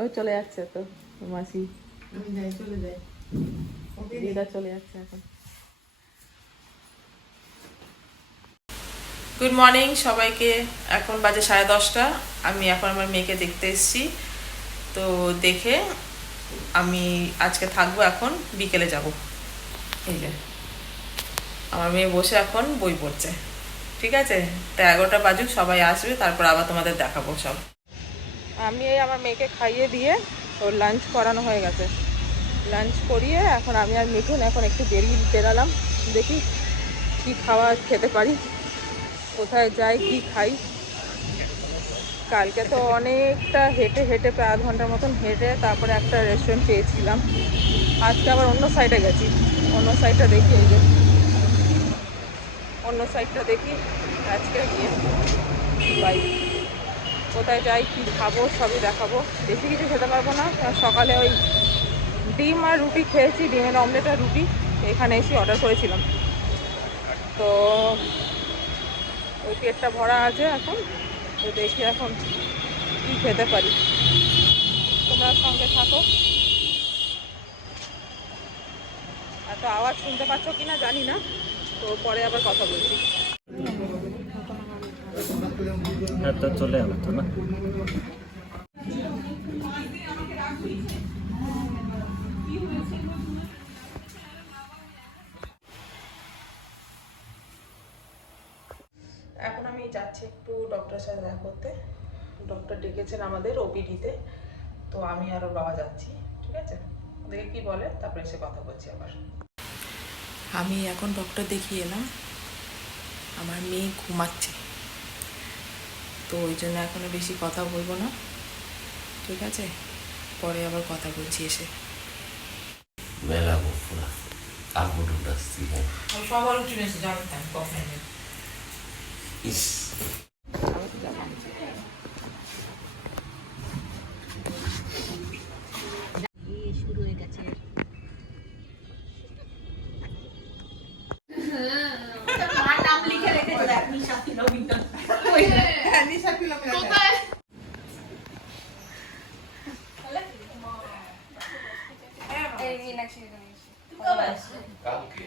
ওই চলে যাচ্ছে তো মাসি, আমি যাই, চলে যাই। দিদা চলে যাচ্ছে এখন। গুড মর্নিং সবাইকে। এখন বাজে 10:30। আমি এখন আমার মেয়েকে দেখতে এসেছি। তো দেখে আমি আজকে থাকবো, এখন বিকেলে যাব। এই যে আমার মেয়ে বসে এখন বই পড়ছে। ঠিক আছে, তো 11টা বাজুক, সবাই আসবে, তারপর আবার তোমাদের দেখাবো সব। আমি এই আমার মেয়েকে খাইয়ে দিয়ে ওর লাঞ্চ করানো হয়ে গেছে। লাঞ্চ করিয়ে এখন আমি আর মিঠুন এখন একটু বেরালাম, দেখি কি খাওয়া খেতে পারি, কোথায় যাই, কি খাই। কালকে তো অনেকটা হেঁটে হেঁটে প্রায় আধ ঘন্টার মতন হেঁটে তারপরে একটা রেস্টুরেন্ট পেয়েছিলাম। আজকে আবার অন্য সাইডে গেছি, অন্য সাইডটা দেখি, এই যে অন্য সাইডটা দেখি আজকে গিয়ে বাই। কোথায় যাই, কি খাবো সবই দেখাবো। বেশি কিছু খেতে পারবো না, সকালে ওই ডিম আর রুটি খেয়েছি, ডিমের অমলেট আর রুটি এখানে এসে অর্ডার করেছিলাম। তো ওই পেটটা ভরা আছে এখন, তো দেখি এখন কি খেতে পারি। তোমরা সঙ্গে থাকো। এত আওয়াজ শুনতে পাচ্ছ কিনা জানি না, তো পরে আবার কথা বলছি। হ্যাঁ, তো চলে যাবে তো না। এখন আমি যাচ্ছি একটু ডক্টরের সাথে দেখা করতে। ডক্টর ডেকেছেন আমাদের ওপিডিতে, তো আমি আর ওর বাবা যাচ্ছি। ঠিক আছে, দেখে কি বলে, তারপরে এসে কথা বলছি আবার। আমি এখন ডক্টর দেখিয়ে এলাম, আমার মেয়ে ঘুমাচ্ছে, তো ওই জন্য এখনো বেশি কথা বলবো না। ঠিক আছে, পরে আবার কথা বলছি এসে। মেলা গোফরা কাপড় উঠাচ্ছি। সবার উঠে এসে জানতাম কখন ইস শুরু হয়ে গেছে। মার নাম লিখে রেখেছে, দেখ, নিশা ফিলোমিনা। হ্যাঁ, নিশা ফিলোমিনা। কোথায়? এই মিনাক্ষী গণেশ। তুই কবে আসছিস? কালকে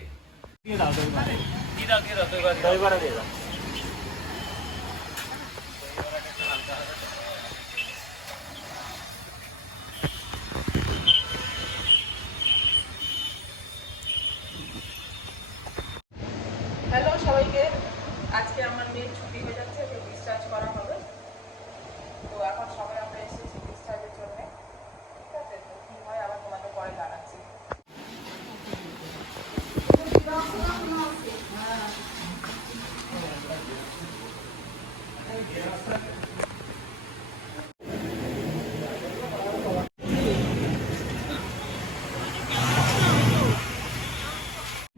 দিয়ে দাও দইবড়া দিয়ে দাও। হ্যালো সবাইকে। আজকে আমার মেয়ের ছুটি হয়ে যাচ্ছে, ওকে ডিসচার্জ করা হবে। তো এখন সবাই আমরা এসেছি ডিসচার্জের জন্য। ঠিক আছে, তো কী হয় আবার তোমাদের পরে জানাচ্ছি।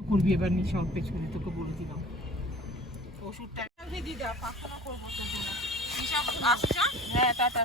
করবি এবার নিশা ওর পেছনে, তোকে বলে দিলাম। ওষুধটা দিদা প্রার্থনা করবো তোর জন্য। নিশা আসছে? হ্যাঁ, টাটা।